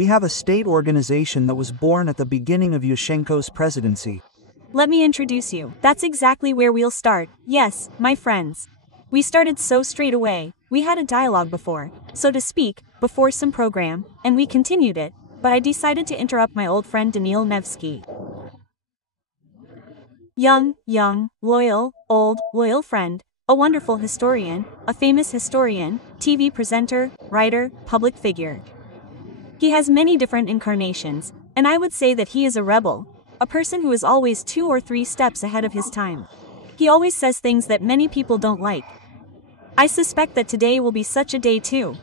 We have a state organization that was born at the beginning of Yushchenko's presidency. Let me introduce you. That's exactly where we'll start. Yes, my friends. We started so straight away. We had a dialogue before, so to speak, before some program, and we continued it, but I decided to interrupt my old friend Danilo Яневський. Young, loyal, old, loyal friend, a wonderful historian, a famous historian, TV presenter, writer, public figure. He has many different incarnations, and I would say that he is a rebel, a person who is always 2 or 3 steps ahead of his time. He always says things that many people don't like. I suspect that today will be such a day too.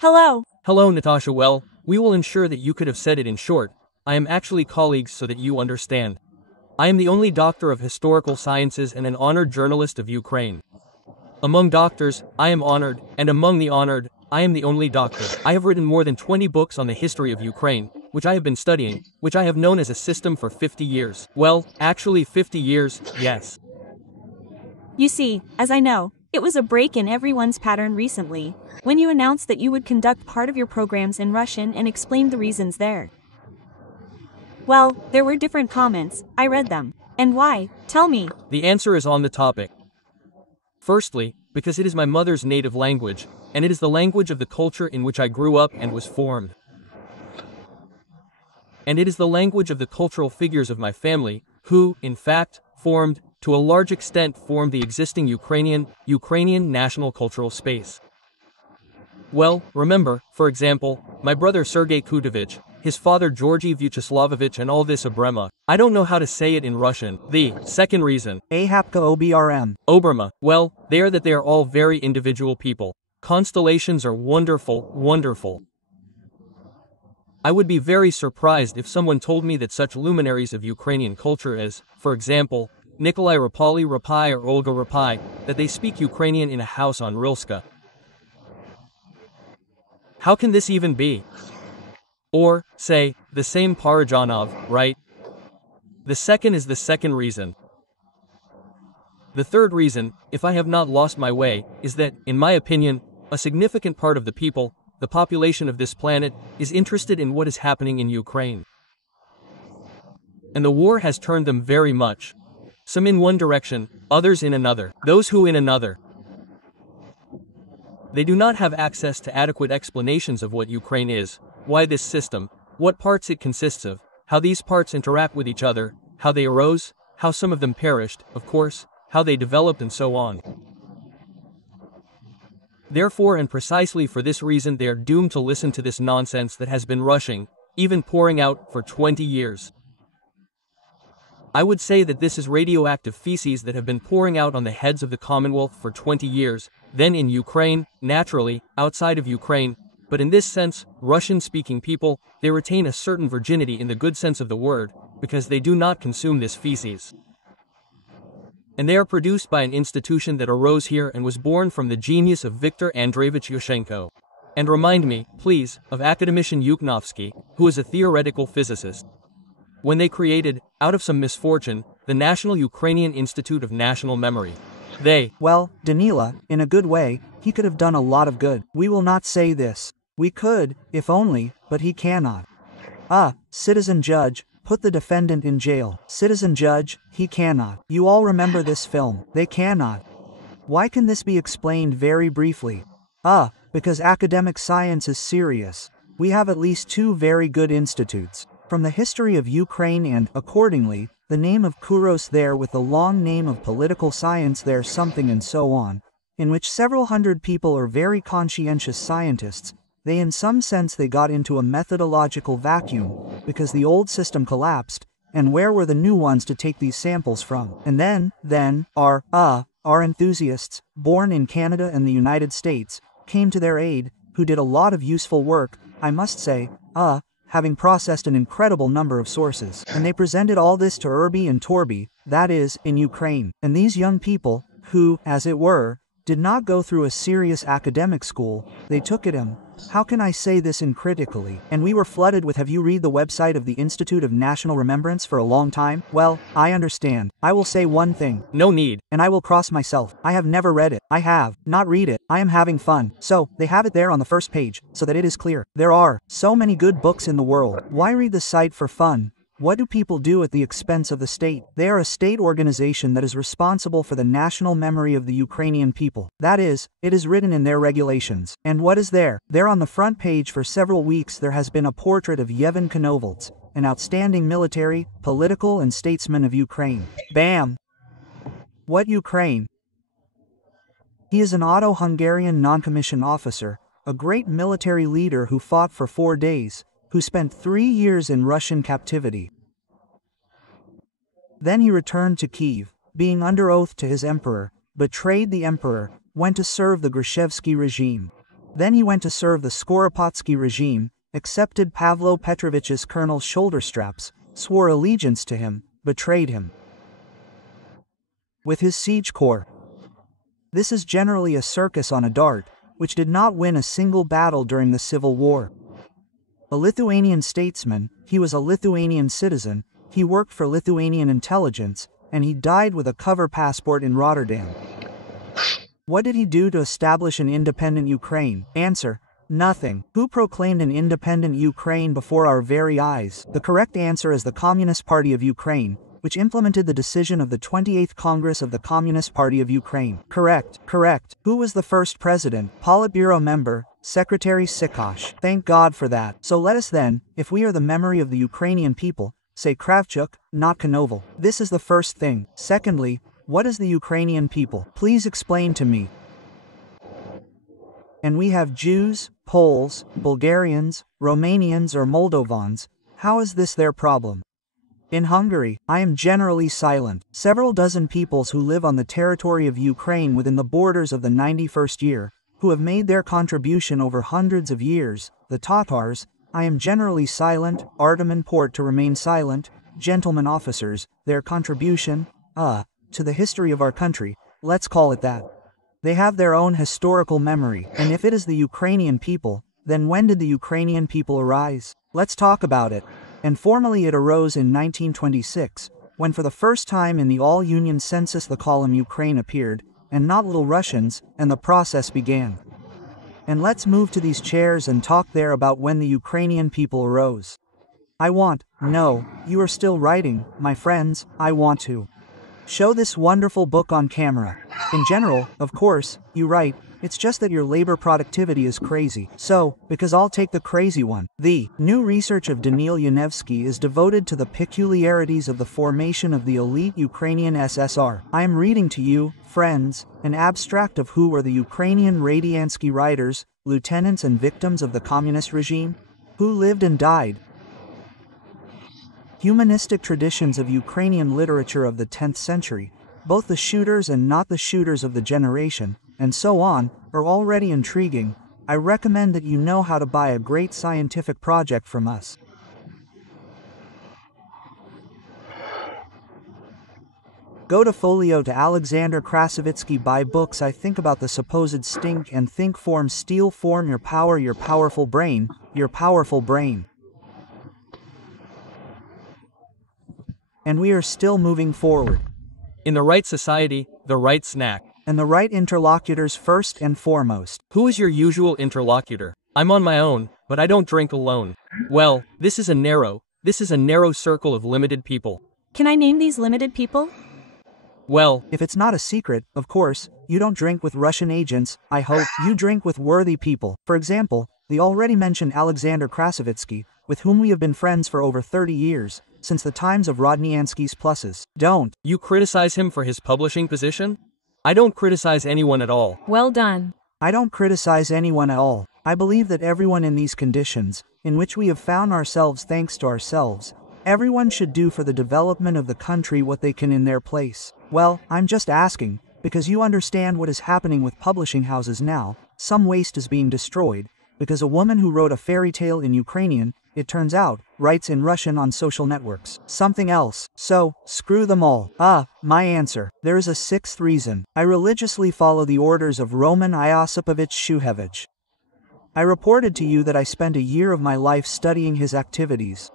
Hello. Hello, Natasha. Well, we will ensure that you could have said it in short. I am actually colleagues so that you understand. I am the only doctor of historical sciences and an honored journalist of Ukraine. Among doctors, I am honored, and among the honored, I am the only doctor. I have written more than 20 books on the history of Ukraine, which I have been studying, which I have known as a system for 50 years. Well, actually 50 years, yes. You see, as I know, it was a break in everyone's pattern recently, when you announced that you would conduct part of your programs in Russian and explained the reasons there. Well, there were different comments, I read them. And why? Tell me. The answer is on the topic. Firstly, because it is my mother's native language, and it is the language of the culture in which I grew up and was formed. And it is the language of the cultural figures of my family, who, in fact, formed, to a large extent formed the existing Ukrainian national cultural space. Well, remember, for example, my brother Sergei Kudovich, his father Georgy Vyacheslavovich and all this Obrema. I don't know how to say it in Russian. The second reason. Ahapka Obrm. Obrema. Well, they are all very individual people. Constellations are wonderful, wonderful. I would be very surprised if someone told me that such luminaries of Ukrainian culture as, for example, Nikolai Rapai or Olga Rapai, that they speak Ukrainian in a house on Rilska. How can this even be? Or, say, the same Parajanov, right? The second is the second reason. The third reason, if I have not lost my way, is that, in my opinion, a significant part of the people, the population of this planet, is interested in what is happening in Ukraine. And the war has turned them very much. Some in one direction, others in another. Those who in another. They do not have access to adequate explanations of what Ukraine is, why this system, what parts it consists of, how these parts interact with each other, how they arose, how some of them perished, of course, how they developed and so on. Therefore and precisely for this reason they are doomed to listen to this nonsense that has been rushing, even pouring out, for 20 years. I would say that this is radioactive feces that have been pouring out on the heads of the Commonwealth for 20 years, then in Ukraine, naturally, outside of Ukraine, but in this sense, Russian-speaking people, they retain a certain virginity in the good sense of the word, because they do not consume this feces. And they are produced by an institution that arose here and was born from the genius of Viktor Andreevich Yushchenko. And remind me, please, of academician Yukhnovsky, who is a theoretical physicist. When they created, out of some misfortune, the National Ukrainian Institute of National Memory. Well, Danila, in a good way, he could have done a lot of good. We will not say this. We could, if only, but he cannot. Citizen judge, put the defendant in jail. Citizen judge, he cannot. You all remember this film. They cannot. Why can this be explained very briefly? Because academic science is serious. We have at least 2 very good institutes. From the history of Ukraine and, accordingly, the name of Kuros there with the long name of political science there something and so on, in which several hundred people are very conscientious scientists. They in some sense they got into a methodological vacuum, because the old system collapsed, and where were the new ones to take these samples from? And then, our enthusiasts, born in Canada and the United States, came to their aid, who did a lot of useful work, I must say, having processed an incredible number of sources. And they presented all this to Irby and Torby, that is, in Ukraine. And these young people, who, as it were, did not go through a serious academic school, they took it How can I say this uncritically? And we were flooded with, have you read the website of the Institute of National Remembrance for a long time? Well, I understand. I will say one thing. No need. And I will cross myself. I have never read it. I have not read it. I am having fun. So, they have it there on the first page, so that it is clear. There are so many good books in the world. Why read the site for fun? What do people do at the expense of the state? They are a state organization that is responsible for the national memory of the Ukrainian people. That is, it is written in their regulations. And what is there? There on the front page for several weeks there has been a portrait of Yevhen Konovalets, an outstanding military, political and statesman of Ukraine. Bam! What Ukraine? He is an Auto-Hungarian non-commissioned officer, a great military leader who fought for 4 days, who spent 3 years in Russian captivity. Then he returned to Kiev, being under oath to his emperor, betrayed the emperor, went to serve the Grushevsky regime. Then he went to serve the Skoropadsky regime, accepted Pavlo Petrovich's colonel's shoulder straps, swore allegiance to him, betrayed him. With his siege corps. This is generally a circus on a dart, which did not win a single battle during the Civil War. A Lithuanian statesman, he was a Lithuanian citizen, he worked for Lithuanian intelligence, and he died with a cover passport in Rotterdam. What did he do to establish an independent Ukraine? Answer: nothing. Who proclaimed an independent Ukraine before our very eyes? The correct answer is the Communist Party of Ukraine, which implemented the decision of the 28th Congress of the Communist Party of Ukraine. Correct. Who was the first president? Politburo member, Secretary Sikosh. Thank God for that. So let us then, if we are the memory of the Ukrainian people, say Kravchuk, not Konoval. This is the first thing. Secondly, what is the Ukrainian people? Please explain to me. And we have Jews, Poles, Bulgarians, Romanians or Moldovans. How is this their problem? In Hungary, I am generally silent. Several dozen peoples who live on the territory of Ukraine within the borders of the 91st year, who have made their contribution over hundreds of years, the Tatars, I am generally silent, Artem Port to remain silent, gentlemen officers, their contribution, to the history of our country, let's call it that. They have their own historical memory, and if it is the Ukrainian people, then when did the Ukrainian people arise? Let's talk about it. And formally it arose in 1926, when for the first time in the all-Union census the column Ukraine appeared, and not Little Russians, and the process began. And let's move to these chairs and talk there about when the Ukrainian people arose. No, you are still writing, my friends, I want to show this wonderful book on camera. In general, of course, you write, it's just that your labor productivity is crazy. So, because I'll take the crazy one. The new research of Danilo Яневський is devoted to the peculiarities of the formation of the elite Ukrainian SSR. I am reading to you, friends, an abstract of who were the Ukrainian Radiansky writers, lieutenants and victims of the communist regime, who lived and died. Humanistic traditions of Ukrainian literature of the 10th century, both the shooters and not the shooters of the generation, and so on, are already intriguing. I recommend that you know how to buy a great scientific project from us. Go to Folio to Alexander Krasovitsky, buy books I think about the supposed stink and think form steel form your powerful brain, your powerful brain. And we are still moving forward. In the right society, the right snack. And the right interlocutors first and foremost. Who is your usual interlocutor? I'm on my own, but I don't drink alone. Well, this is a narrow circle of limited people. Can I name these limited people? Well, if it's not a secret, of course, you don't drink with Russian agents, I hope. You drink with worthy people. For example, the already mentioned Alexander Krasovitsky, with whom we have been friends for over 30 years, since the times of Rodnyansky's pluses. Don't. You criticize him for his publishing position? I don't criticize anyone at all. Well done. I don't criticize anyone at all. I believe that everyone in these conditions, in which we have found ourselves thanks to ourselves, everyone should do for the development of the country what they can in their place. Well, I'm just asking, because you understand what is happening with publishing houses now, some waste is being destroyed, because a woman who wrote a fairy tale in Ukrainian, it turns out, writes in Russian on social networks. Something else. So, screw them all. My answer. There is a sixth reason. I religiously follow the orders of Roman Iosipovich Shухevich. I reported to you that I spent a year of my life studying his activities.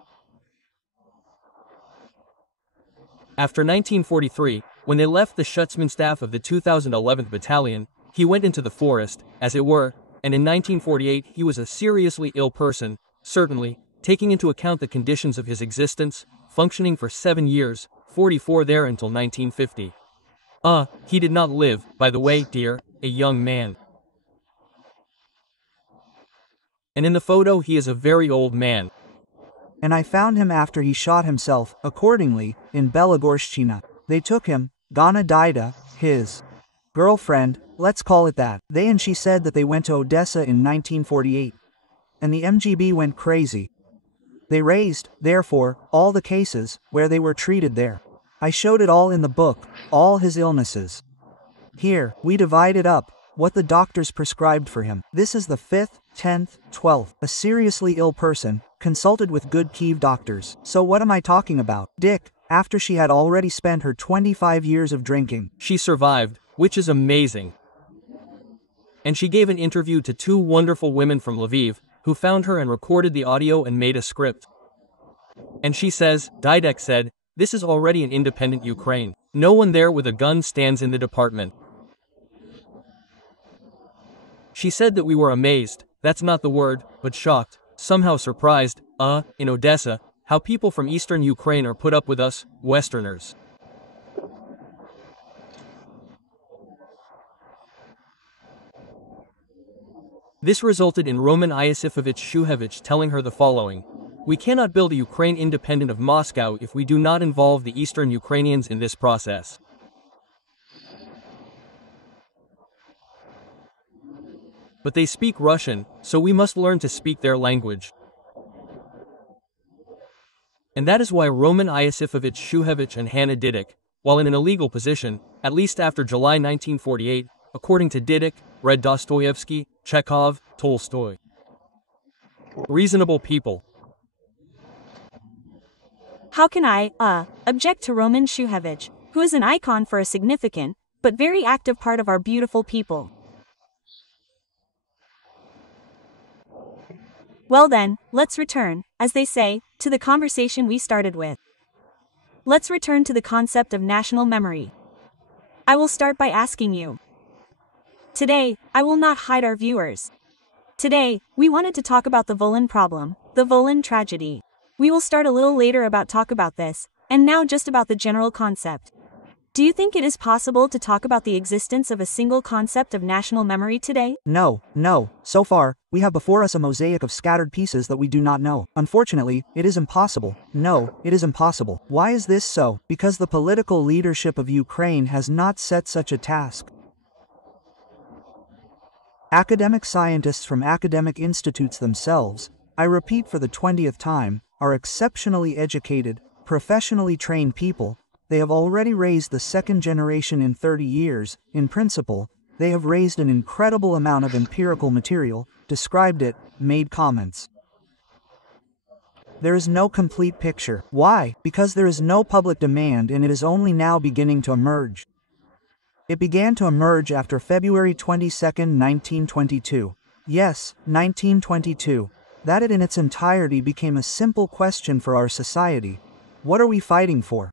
After 1943, when they left the Schutzmann staff of the 2011th Battalion, he went into the forest, as it were, and in 1948 he was a seriously ill person, certainly, taking into account the conditions of his existence, functioning for 7 years, 44 there until 1950. He did not live, by the way, dear, a young man. And in the photo he is a very old man. And I found him after he shot himself, accordingly, in Belogorshchina. They took him, Gana Dida, his girlfriend, let's call it that. They and she said that they went to Odessa in 1948. And the MGB went crazy. They raised, therefore, all the cases, where they were treated there. I showed it all in the book, all his illnesses. Here, we divide it up, what the doctors prescribed for him. This is the 5th, 10th, 12th. A seriously ill person, consulted with good Kiev doctors. So what am I talking about? Dick, after she had already spent her 25 years of drinking. She survived, which is amazing. And she gave an interview to 2 wonderful women from Lviv, who found her and recorded the audio and made a script. And she says, Didek said, this is already an independent Ukraine. No one there with a gun stands in the department. She said that we were amazed, that's not the word, but shocked, somehow surprised, in Odessa, how people from eastern Ukraine are put up with us, Westerners. This resulted in Roman Iosifovich Shухevich telling her the following: we cannot build a Ukraine independent of Moscow if we do not involve the eastern Ukrainians in this process. But they speak Russian, so we must learn to speak their language. And that is why Roman Iosifovich Shухevich and Hannah Didik, while in an illegal position, at least after July 1948, according to Didik, read Dostoevsky, Chekhov, Tolstoy. Reasonable people. How can I, object to Roman Shухevich, who is an icon for a significant, but very active part of our beautiful people? Well then, let's return, as they say, to the conversation we started with. Let's return to the concept of national memory. I will start by asking you. Today, I will not hide our viewers. Today, we wanted to talk about the Volyn problem, the Volyn tragedy. We will start a little later about talk about this, and now just about the general concept. Do you think it is possible to talk about the existence of a single concept of national memory today? No. So far, we have before us a mosaic of scattered pieces that we do not know. Unfortunately, it is impossible. No, it is impossible. Why is this so? Because the political leadership of Ukraine has not set such a task. Academic scientists from academic institutes themselves, I repeat for the 20th time, are exceptionally educated, professionally trained people. They have already raised the second generation in 30 years. In principle, they have raised an incredible amount of empirical material, described it, made comments. There is no complete picture. Why? Because there is no public demand and it is only now beginning to emerge. It began to emerge after February 22, 1922. Yes, 1922. That it in its entirety became a simple question for our society. What are we fighting for?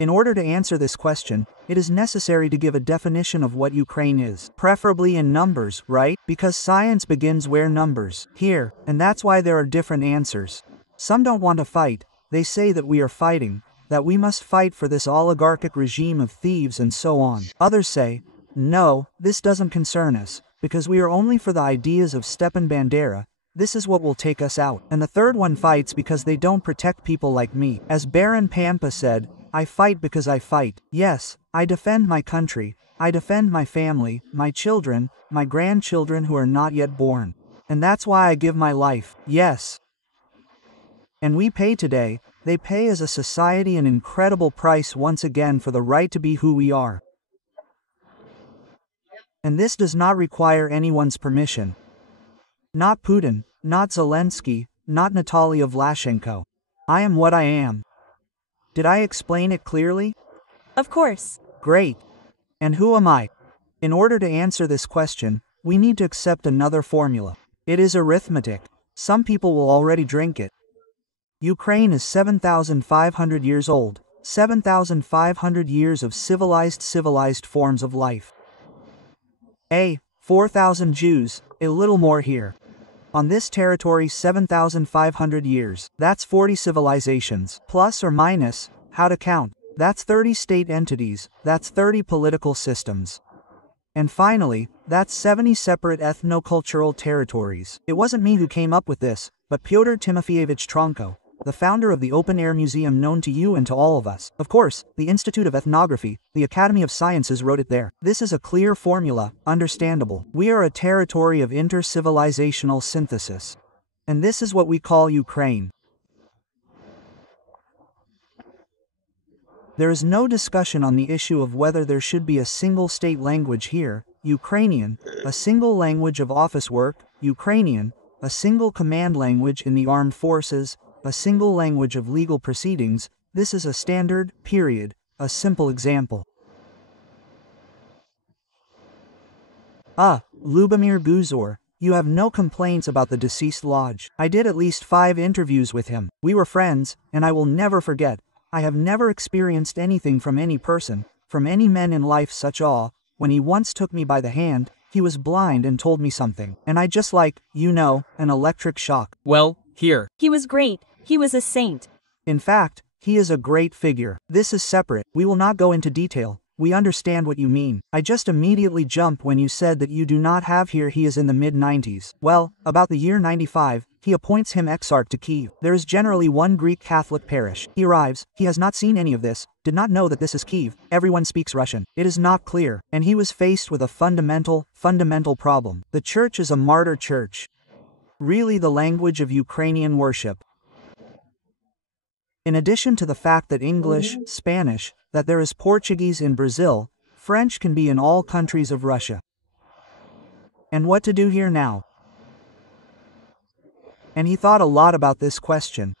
In order to answer this question, it is necessary to give a definition of what Ukraine is. Preferably in numbers, right? Because science begins where numbers. Here, and that's why there are different answers. Some don't want to fight. They say that we are fighting, that we must fight for this oligarchic regime of thieves and so on. Others say, no, this doesn't concern us, because we are only for the ideas of Stepan Bandera. This is what will take us out. And the third one fights because they don't protect people like me. As Baron Pampa said, I fight because I fight. Yes, I defend my country. I defend my family, my children, my grandchildren who are not yet born. And that's why I give my life. Yes. And we pay today, they pay as a society an incredible price once again for the right to be who we are. And this does not require anyone's permission. Not Putin, not Zelensky, not Natalia Vlashenko. I am what I am. Did I explain it clearly? Of course. Great. And who am I? In order to answer this question, we need to accept another formula. It is arithmetic. Some people will already drink it. Ukraine is 7,500 years old. 7,500 years of civilized forms of life. 4,000 Jews, a little more here. On this territory 7,500 years. That's 40 civilizations. Plus or minus, how to count. That's 30 state entities, that's 30 political systems. And finally, that's 70 separate ethno-cultural territories. It wasn't me who came up with this, but Pyotr Timofeyevich Tronko, the founder of the open-air museum known to you and to all of us. Of course, the Institute of Ethnography, the Academy of Sciences wrote it there. This is a clear formula, understandable. We are a territory of inter-civilizational synthesis. And this is what we call Ukraine. There is no discussion on the issue of whether there should be a single state language here, Ukrainian, a single language of office work, Ukrainian, a single command language in the armed forces, a single language of legal proceedings. This is a standard, period, a simple example. Lubomir Guzor, you have no complaints about the deceased Lodge. I did at least 5 interviews with him. We were friends, and I will never forget. I have never experienced anything from any person, from any man in life such awe. When he once took me by the hand, he was blind and told me something. And I just like, an electric shock. Well, here. He was great. He was a saint. In fact, he is a great figure. This is separate. We will not go into detail. We understand what you mean. I just immediately jumped when you said that you do not have here he is in the mid-90s. Well, about the year 95, he appoints him exarch to Kiev. There is generally one Greek Catholic parish. He arrives, he has not seen any of this, did not know that this is Kiev, everyone speaks Russian. It is not clear, and he was faced with a fundamental problem. The church is a martyr church. Really the language of Ukrainian worship. In addition to the fact that English, Spanish, that there is Portuguese in Brazil, French can be in all countries of Russia. And what to do here now? And he thought a lot about this question.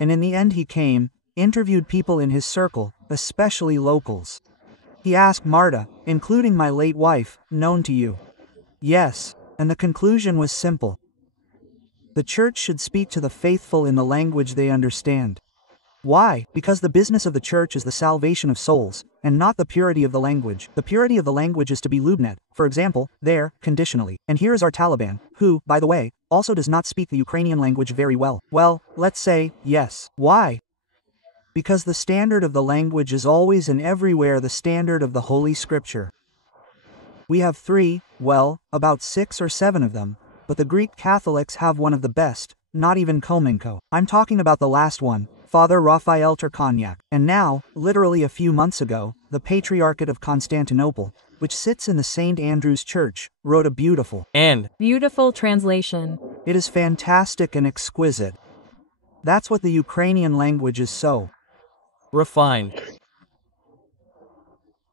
And in the end he came, interviewed people in his circle, especially locals. He asked Marta, including my late wife, known to you. Yes, and the conclusion was simple. The church should speak to the faithful in the language they understand. Why? Because the business of the church is the salvation of souls, and not the purity of the language. The purity of the language is to be lubnet, for example, there, conditionally. And here is our Taliban, who, by the way, also does not speak the Ukrainian language very well. Well, let's say, yes. Why? Because the standard of the language is always and everywhere the standard of the Holy Scripture. We have 3, about 6 or 7 of them, but the Greek Catholics have one of the best, not even Komenko. I'm talking about the last one, Father Raphael Turkonyak. And now, literally a few months ago, the Patriarchate of Constantinople, which sits in the St. Andrew's Church, wrote a beautiful translation. It is fantastic and exquisite. That's what the Ukrainian language is so refined.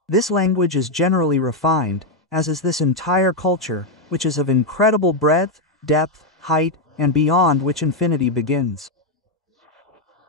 This language is generally refined, as is this entire culture, which is of incredible breadth, depth, height, and beyond which infinity begins.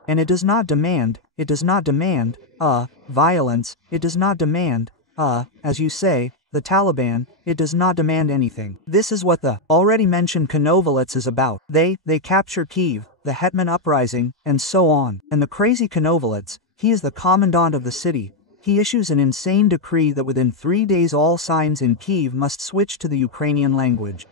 And it does not demand, violence, it does not demand, as you say, the Taliban, it does not demand anything. This is what the already mentioned Konovalets is about. They capture Kiev, the Hetman uprising, and so on. And the crazy Konovalets, he is the commandant of the city. He issues an insane decree that within 3 days all signs in Kiev must switch to the Ukrainian language.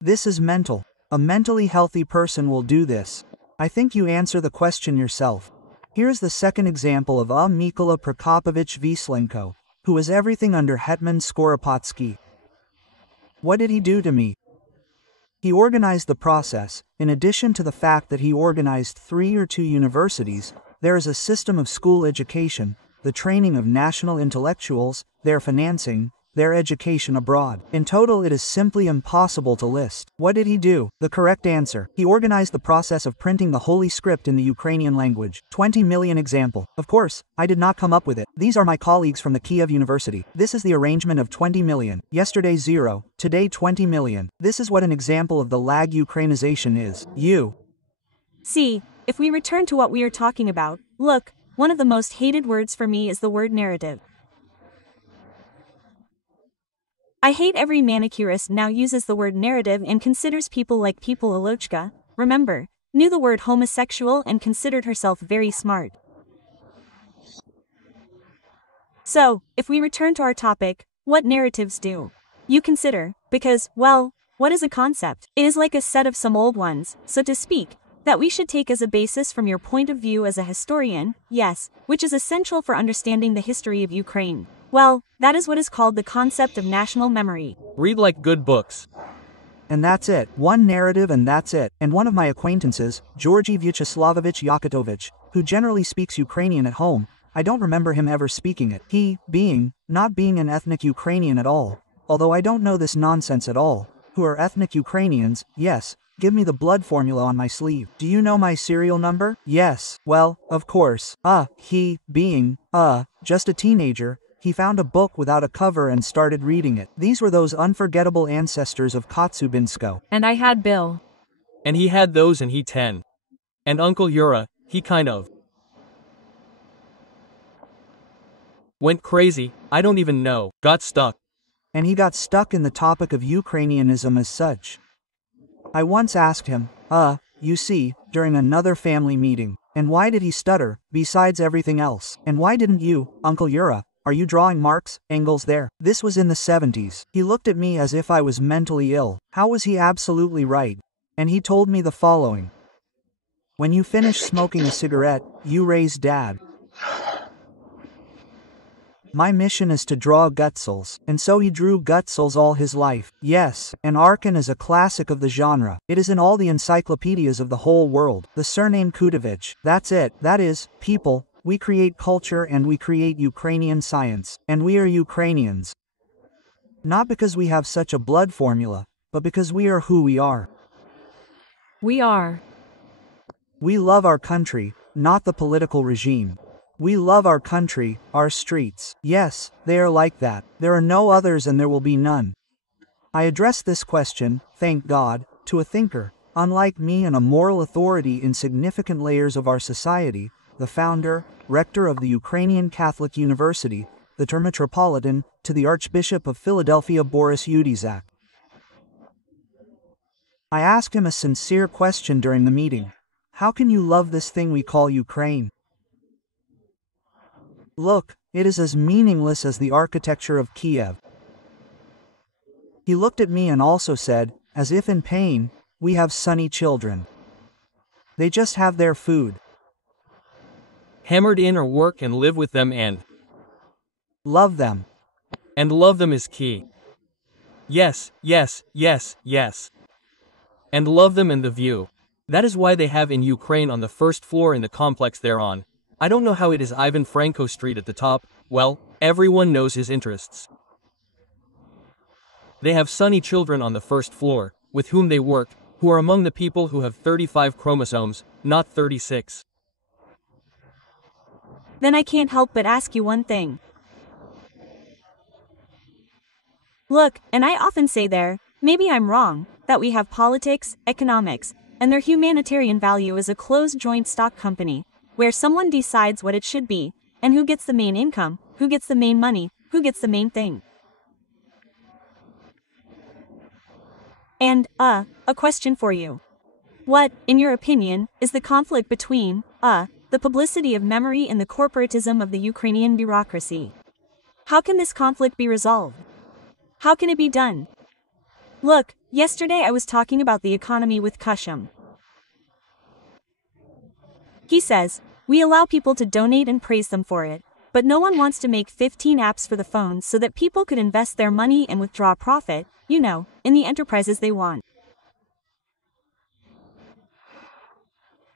This is mental. A mentally healthy person will do this. I think you answer the question yourself. Here's the second example of Mykola Prokopovich Vislenko, who was everything under Hetman Skoropadsky. What did he do to me? He organized the process. In addition to the fact that he organized 3 or 2 universities, there is a system of school education, the training of national intellectuals, their financing, their education abroad. In total, it is simply impossible to list. What did he do? The correct answer. He organized the process of printing the Holy Script in the Ukrainian language. 20 million example. Of course, I did not come up with it. These are my colleagues from the Kiev University. This is the arrangement of 20 million. Yesterday 0, today 20 million. This is what an example of the lag Ukrainization is. See, if we return to what we are talking about, look, one of the most hated words for me is the word narrative. I hate every manicurist now uses the word narrative and considers people like people Alochka, remember, knew the word homosexual and considered herself very smart. So, if we return to our topic, what narratives do you consider? Because, well, what is a concept? It is like a set of some old ones, so to speak, that we should take as a basis from your point of view as a historian, yes, which is essential for understanding the history of Ukraine. Well, that is what is called the concept of national memory. Read like good books. And that's it. One narrative and that's it. And one of my acquaintances, Georgy Vyacheslavovich Yakutovich, who generally speaks Ukrainian at home, I don't remember him ever speaking it. He, not being an ethnic Ukrainian at all, although I don't know this nonsense at all, who are ethnic Ukrainians, yes, give me the blood formula on my sleeve. Do you know my serial number? Yes. Well, of course. He, just a teenager, he found a book without a cover and started reading it. These were those unforgettable ancestors of Kotsubinsko. And I had Bill. And he had those and he 10. And Uncle Yura, he kind of went crazy, I don't even know, got stuck. And he got stuck in the topic of Ukrainianism as such. I once asked him, you see, during another family meeting, and why did he stutter, besides everything else? And why didn't you, Uncle Yura? Are you drawing Marx, Engels there? This was in the 70s. He looked at me as if I was mentally ill. How was he absolutely right? And he told me the following. When you finish smoking a cigarette, you raise dad. My mission is to draw Gutzels, and so he drew Gutzels all his life. Yes, and Arkin is a classic of the genre. It is in all the encyclopedias of the whole world. The surname Kutovich, that's it. That is, people, we create culture and we create Ukrainian science, and we are Ukrainians. Not because we have such a blood formula, but because we are who we are. We are. We love our country, not the political regime. We love our country, our streets. Yes, they are like that. There are no others and there will be none. I address this question, thank God, to a thinker, unlike me and a moral authority in significant layers of our society, the founder, rector of the Ukrainian Catholic University, the Metropolitan, to the Archbishop of Philadelphia Boris Yudizak. I asked him a sincere question during the meeting. How can you love this thing we call Ukraine? Look, it is as meaningless as the architecture of Kiev. He looked at me and also said, as if in pain, we have sunny children. They just have their food. Hammered in or work and live with them and love them. And love them is key. Yes, yes, yes, yes. And love them and the view. That is why they have in Ukraine on the first floor in the complex they're on. I don't know how it is Ivan Franko Street at the top, well, everyone knows his interests. They have sunny children on the first floor, with whom they work, who are among the people who have 35 chromosomes, not 36. Then I can't help but ask you one thing. Look, and I often say there, maybe I'm wrong, that we have politics, economics, and their humanitarian value is a closed joint stock company, where someone decides what it should be, and who gets the main income, who gets the main money, who gets the main thing. And, a question for you. What, in your opinion, is the conflict between, the publicity of memory and the corporatism of the Ukrainian bureaucracy? How can this conflict be resolved? How can it be done? Look, yesterday I was talking about the economy with Kushum. He says, we allow people to donate and praise them for it, but no one wants to make 15 apps for the phone so that people could invest their money and withdraw profit, you know, in the enterprises they want.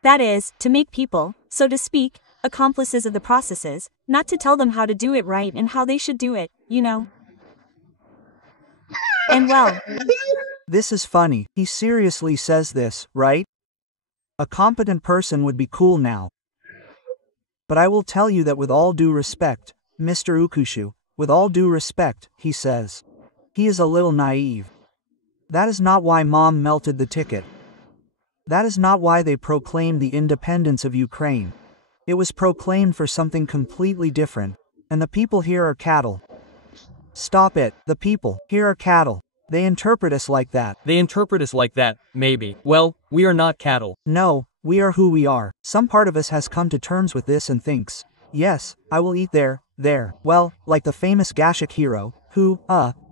That is, to make people, so to speak, accomplices of the processes, not to tell them how to do it right and how they should do it, you know. And well, this is funny. He seriously says this, right? A competent person would be cool now. But I will tell you that with all due respect, Mr. Ukushu, with all due respect, he says. He is a little naive. That is not why Mom melted the ticket. That is not why they proclaimed the independence of Ukraine. It was proclaimed for something completely different, and the people here are cattle. Stop it, the people. Here are cattle. They interpret us like that. They interpret us like that, maybe. Well, we are not cattle. No, we are who we are. Some part of us has come to terms with this and thinks, yes, I will eat there. Well, like the famous Gashik hero, who,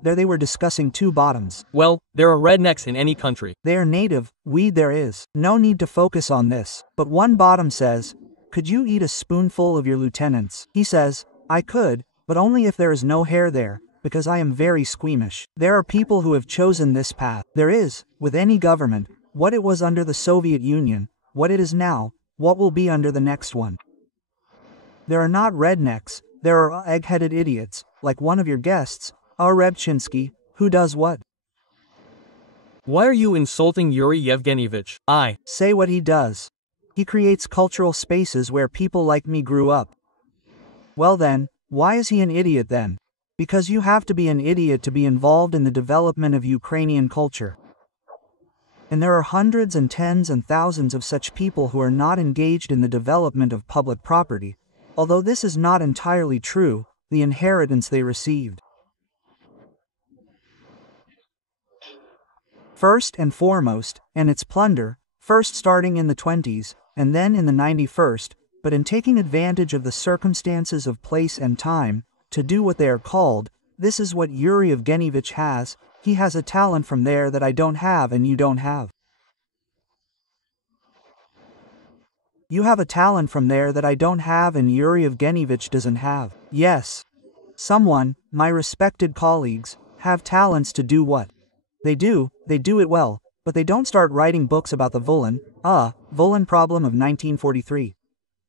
there they were discussing two bottoms. Well, there are rednecks in any country. They are native, weed there is. No need to focus on this. But one bottom says, could you eat a spoonful of your lieutenants? He says, I could, but only if there is no hair there, because I am very squeamish. There are people who have chosen this path. There is, with any government, what it was under the Soviet Union, what it is now, what will be under the next one. There are not rednecks, there are egg-headed idiots, like one of your guests, Rebchinsky, who does what? Why are you insulting Yuri Yevgenyevich? Say what he does. He creates cultural spaces where people like me grew up. Well then, why is he an idiot then? Because you have to be an idiot to be involved in the development of Ukrainian culture. And there are hundreds and tens and thousands of such people who are not engaged in the development of public property, although this is not entirely true, the inheritance they received. First and foremost, and its plunder, first starting in the 20s, and then in the 91st, but in taking advantage of the circumstances of place and time, to do what they are called, this is what Yuri Yevgenyevich has. He has a talent from there that I don't have and you don't have. You have a talent from there that I don't have and Yuri Yevgenyevich doesn't have. Yes. Someone, my respected colleagues, have talents to do what? They do it well, but they don't start writing books about the Volin problem of 1943.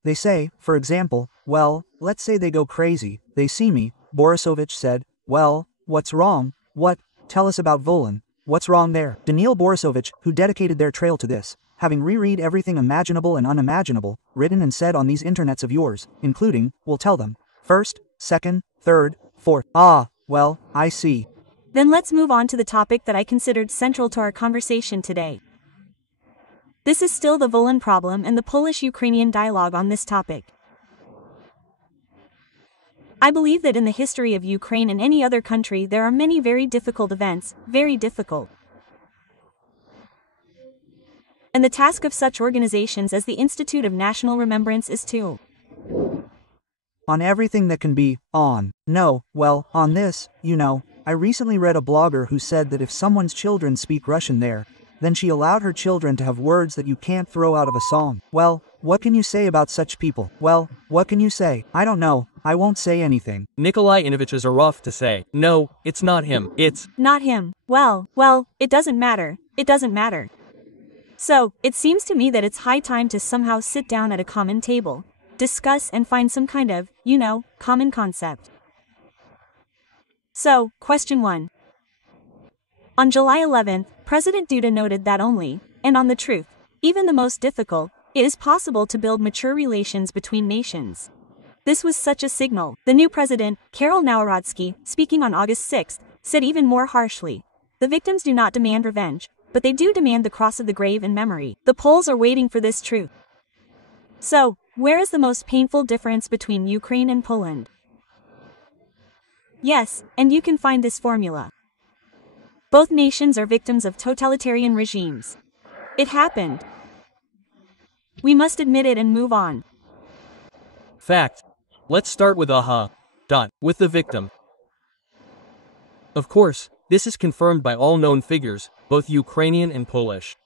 They say, for example, well, let's say they go crazy, they see me, Borisovich said, well, what's wrong? What? Tell us about Volin. What's wrong there? Danil Borisovich, who dedicated their trail to this, having reread everything imaginable and unimaginable, written and said on these internets of yours, including, will tell them, first, second, third, fourth. Well, I see. Then let's move on to the topic that I considered central to our conversation today. This is still the Volin problem and the Polish-Ukrainian dialogue on this topic. I believe that in the history of Ukraine and any other country there are many very difficult events, very difficult. And the task of such organizations as the Institute of National Remembrance is to on everything that can be, on this, I recently read a blogger who said that if someone's children speak Russian there, then she allowed her children to have words that you can't throw out of a song. Well, what can you say about such people? Well, what can you say? I don't know, I won't say anything. Nikolai Ivanovich are rough to say. No, it's not him, it's not him. Well, it doesn't matter. It doesn't matter. So, it seems to me that it's high time to somehow sit down at a common table, discuss and find some kind of, common concept. So, question 1. On July 11th, President Duda noted that only, and on the truth, even the most difficult, it is possible to build mature relations between nations. This was such a signal. The new president, Karol Nawrocki, speaking on August 6th, said even more harshly, the victims do not demand revenge, but they do demand the cross of the grave in memory. The Poles are waiting for this truth. So, where is the most painful difference between Ukraine and Poland? Yes, and you can find this formula. Both nations are victims of totalitarian regimes. It happened. We must admit it and move on. Fact. Let's start with with the victim. Of course, this is confirmed by all known figures, both Ukrainian and Polish.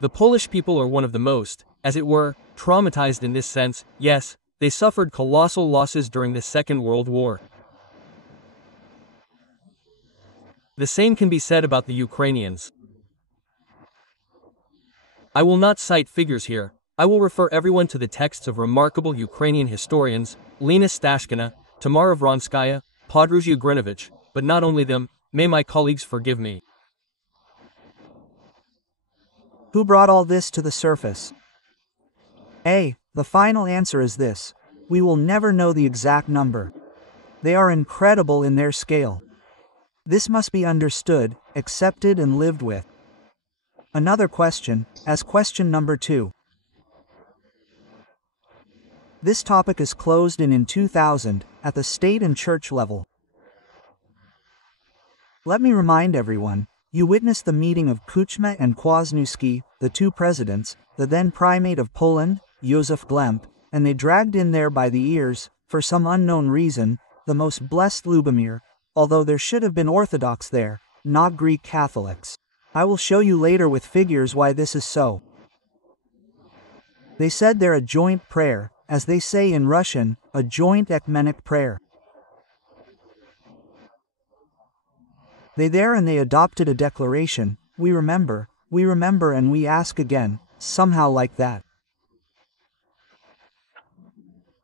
The Polish people are one of the most, as it were, traumatized in this sense. Yes, they suffered colossal losses during the Second World War. The same can be said about the Ukrainians. I will not cite figures here. I will refer everyone to the texts of remarkable Ukrainian historians, Lena Stashkina, Tamara Vronskaya, Podruzhya Grinovich, but not only them, may my colleagues forgive me. Who brought all this to the surface? The final answer is this. We will never know the exact number. They are incredible in their scale. This must be understood, accepted and lived with. Another question, as question number 2. This topic is closed in 2000, at the state and church level. Let me remind everyone, you witnessed the meeting of Kuchma and Kwasniewski, the two presidents, the then primate of Poland, Józef Glemp, and they dragged in there by the ears, for some unknown reason, the most blessed Lubomir, although there should have been Orthodox there, not Greek Catholics. I will show you later with figures why this is so. They said they're a joint prayer, as they say in Russian, a joint ecumenic prayer. They there and they adopted a declaration, we remember, and we ask again, somehow like that.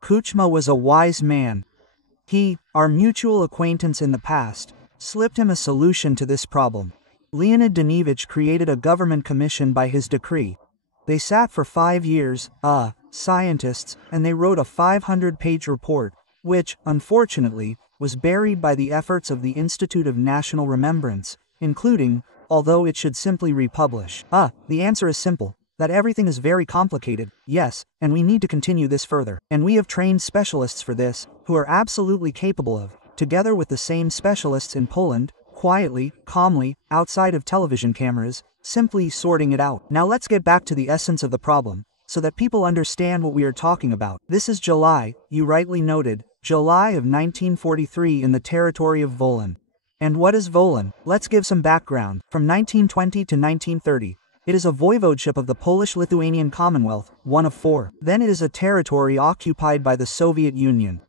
Kuchma was a wise man. He, our mutual acquaintance in the past, slipped him a solution to this problem. Leonid Danilevich created a government commission by his decree. They sat for 5 years, scientists, and they wrote a 500-page report, which, unfortunately, was buried by the efforts of the Institute of National Remembrance, including, although it should simply republish. The answer is simple. That everything is very complicated, yes, and we need to continue this further. And we have trained specialists for this, who are absolutely capable of, together with the same specialists in Poland, quietly, calmly, outside of television cameras, simply sorting it out. Now let's get back to the essence of the problem, so that people understand what we are talking about. This is July, you rightly noted, July of 1943 in the territory of Volyn. And what is Volyn? Let's give some background. From 1920 to 1930, it is a voivodeship of the Polish-Lithuanian Commonwealth, one of 4. Then it is a territory occupied by the Soviet Union.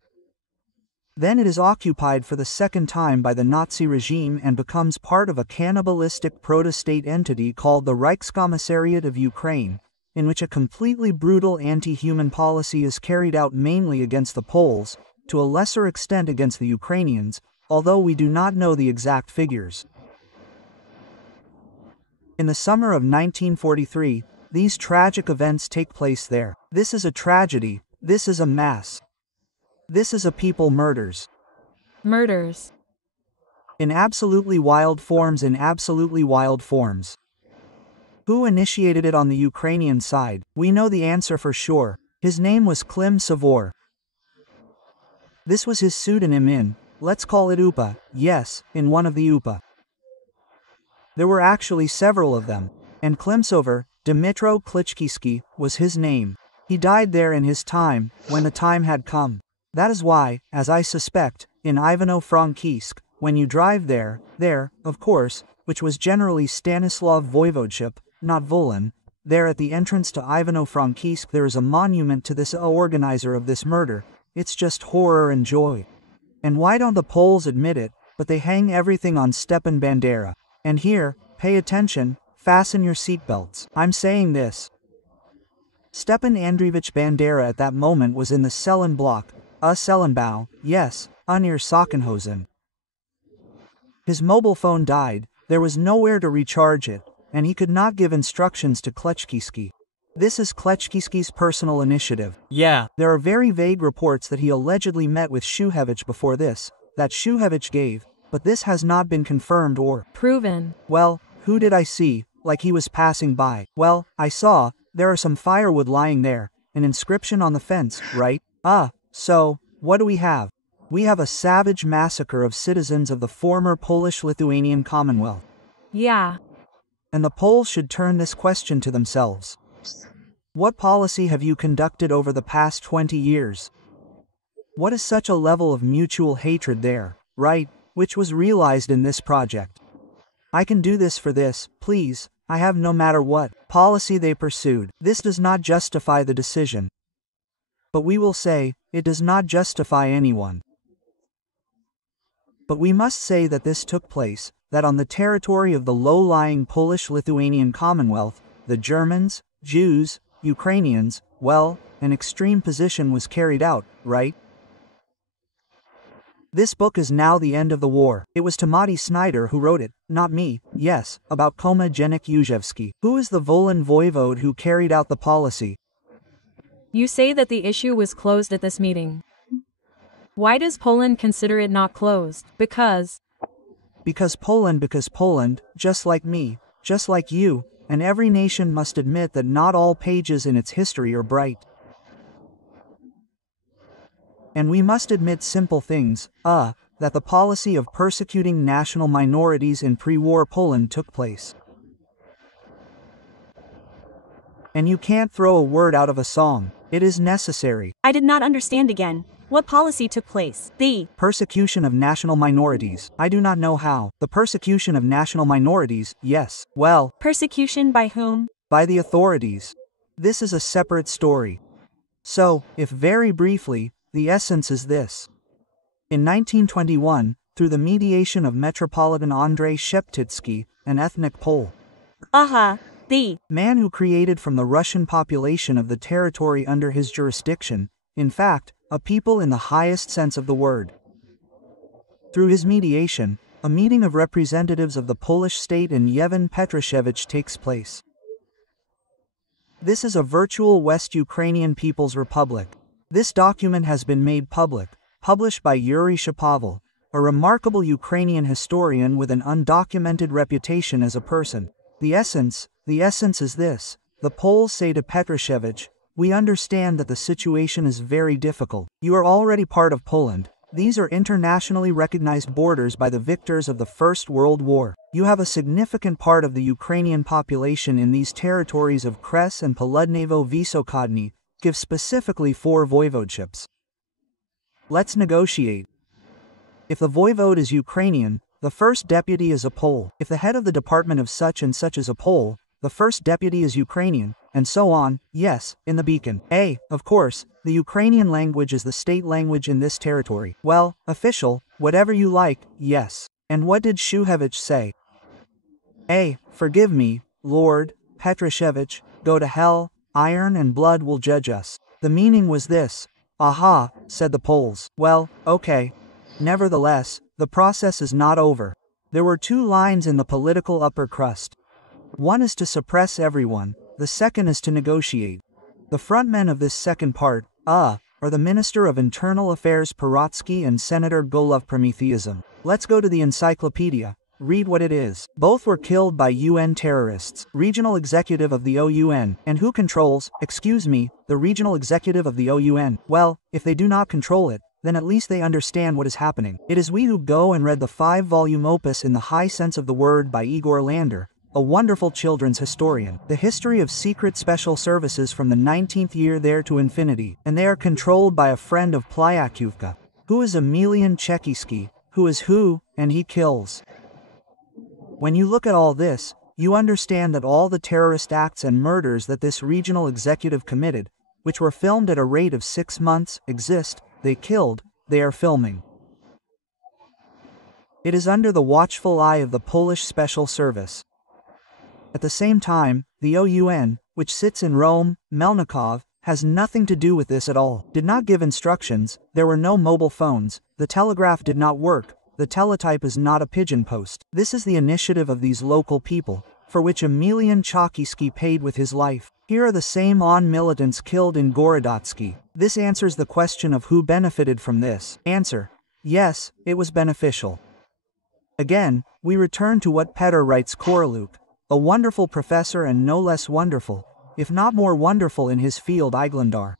Then it is occupied for the second time by the Nazi regime and becomes part of a cannibalistic proto-state entity called the Reichskommissariat of Ukraine, in which a completely brutal anti-human policy is carried out mainly against the Poles, to a lesser extent against the Ukrainians, although we do not know the exact figures. In the summer of 1943, these tragic events take place there. This is a tragedy, this is a mass. This is a people murders. Murders. In absolutely wild forms. Who initiated it on the Ukrainian side? We know the answer for sure. His name was Klim Savor. This was his pseudonym in, let's call it UPA, yes, in one of the UPA. There were actually several of them, and Klimsover, Dmytro Klichkivsky, was his name. He died there in his time, when the time had come. That is why, as I suspect, in Ivano-Frankivsk, when you drive there, of course, which was generally Stanislav Voivodeship, not Volyn, there at the entrance to Ivano-Frankivsk there is a monument to this organizer of this murder. It's just horror and joy. And why don't the Poles admit it, but they hang everything on Stepan Bandera. And here, pay attention, fasten your seatbelts. I'm saying this. Stepan Andreevich Bandera at that moment was in the Selen block, Selenbau, yes, near Sachsenhausen. His mobile phone died, there was nowhere to recharge it, and he could not give instructions to Klechkivsky. This is Klechkivsky's personal initiative. Yeah. There are very vague reports that he allegedly met with Šuhevich before this, that Šuhevich gave, but this has not been confirmed or proven. Well, who did I see, like he was passing by? Well, I saw, there are some firewood lying there, an inscription on the fence, right? So, what do we have? We have a savage massacre of citizens of the former Polish-Lithuanian Commonwealth. Yeah. And the Poles should turn this question to themselves. What policy have you conducted over the past 20 years? What is such a level of mutual hatred there, right, which was realized in this project? I can do this for this, please, I have no matter what policy they pursued. This does not justify the decision. But we will say, it does not justify anyone. But we must say that this took place, that on the territory of the low-lying Polish-Lithuanian Commonwealth, the Germans, Jews, Ukrainians, well, an extreme position was carried out, right? This book is now the end of the war. It was Timothy Snyder who wrote it, not me, yes, about Koma Jenik Józefski. Who is the Volyn voivode who carried out the policy? You say that the issue was closed at this meeting. Why does Poland consider it not closed? Because Poland, just like me, just like you, and every nation must admit that not all pages in its history are bright. And we must admit simple things, that the policy of persecuting national minorities in pre-war Poland took place. And you can't throw a word out of a song. It is necessary. I did not understand again. What policy took place? The persecution of national minorities. I do not know how. The persecution of national minorities, yes. Well, persecution by whom? by the authorities. This is a separate story. So, if very briefly, the essence is this. In 1921, through the mediation of Metropolitan Andrzej Szeptycki, an ethnic Pole, the man who created from the Russian population of the territory under his jurisdiction, in fact, a people in the highest sense of the word. Through his mediation, a meeting of representatives of the Polish state in Yevhen Petrashevich takes place. This is a virtual West Ukrainian People's Republic. This document has been made public, published by Yuri Shapoval, a remarkable Ukrainian historian with an undocumented reputation as a person. The essence is this. The Poles say to Petrashevich, "We understand that the situation is very difficult. You are already part of Poland. These are internationally recognized borders by the victors of the First World War. You have a significant part of the Ukrainian population in these territories of Kres and Poludnevo Vysokodny, give specifically 4 voivodeships. Let's negotiate. If the voivode is Ukrainian, the first deputy is a Pole. If the head of the department of such and such is a Pole, the first deputy is Ukrainian, and so on, yes, in the beacon. Of course, the Ukrainian language is the state language in this territory. Well, official, whatever you like, yes. And what did Šuhevich say? Forgive me, Lord, Petrashevich, go to hell, iron and blood will judge us. The meaning was this. Aha, said the Poles. Well, okay. Nevertheless, the process is not over. There were 2 lines in the political upper crust. One is to suppress everyone, the second is to negotiate. The frontmen of this second part, are the Minister of Internal Affairs Pirotsky and Senator Golov Prometheism. Let's go to the encyclopedia, read what it is. Both were killed by UN terrorists, regional executive of the OUN, and who controls, the regional executive of the OUN. Well, if they do not control it, then at least they understand what is happening. It is we who go and read the 5-volume opus in the high sense of the word by Igor Lander, a wonderful children's historian. The history of secret special services from the 19th year there to infinity, and they are controlled by a friend of Plyakuvka, who is Emelian Chekisky, who is who, and he kills. When you look at all this, you understand that all the terrorist acts and murders that this regional executive committed, which were filmed at a rate of 6 months, exist, they killed, they are filming. It is under the watchful eye of the Polish Special Service. At the same time, the OUN, which sits in Rome, Melnikov, has nothing to do with this at all. Did not give instructions, there were no mobile phones, the telegraph did not work, the teletype is not a pigeon post. This is the initiative of these local people, for which Emelian Chokisky paid with his life. Here are the same ON militants killed in Gorodotsky. This answers the question of who benefited from this. Answer: yes, it was beneficial. Again, we return to what Petr writes Koroluk, a wonderful professor and no less wonderful, if not more wonderful in his field Iglandar.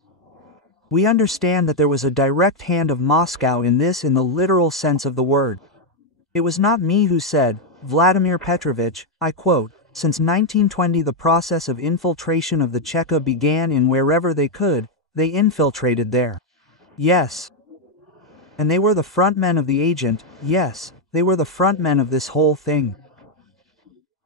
We understand that there was a direct hand of Moscow in this in the literal sense of the word. It was not me who said, Vladimir Petrovich, I quote, since 1920 the process of infiltration of the Cheka began in wherever they could, they infiltrated there. Yes. And they were the front men of the agent, yes, they were the front men of this whole thing.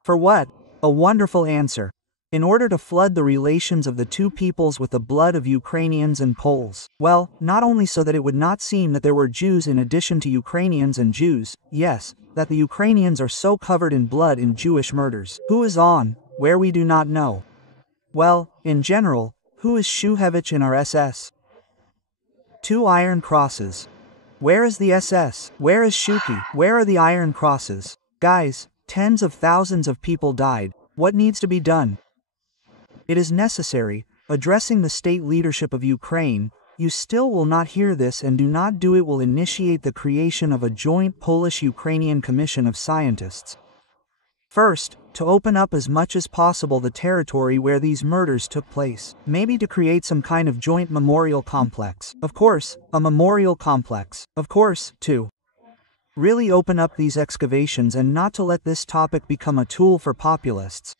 For what? A wonderful answer. In order to flood the relations of the 2 peoples with the blood of Ukrainians and Poles. Well, not only so that it would not seem that there were Jews in addition to Ukrainians and Jews, yes, that the Ukrainians are so covered in blood in Jewish murders. Who is on, where we do not know. Well, in general, who is Šuhevich in our SS? 2 iron crosses. Where is the SS? Where is Shuki? Where are the iron crosses? Guys, tens of thousands of people died. What needs to be done? It is necessary, addressing the state leadership of Ukraine, you still will not hear this and do not do it will initiate the creation of a joint Polish-Ukrainian commission of scientists. First, to open up as much as possible the territory where these murders took place. Maybe to create some kind of joint memorial complex. Of course, a memorial complex. Of course, to really open up these excavations and not to let this topic become a tool for populists.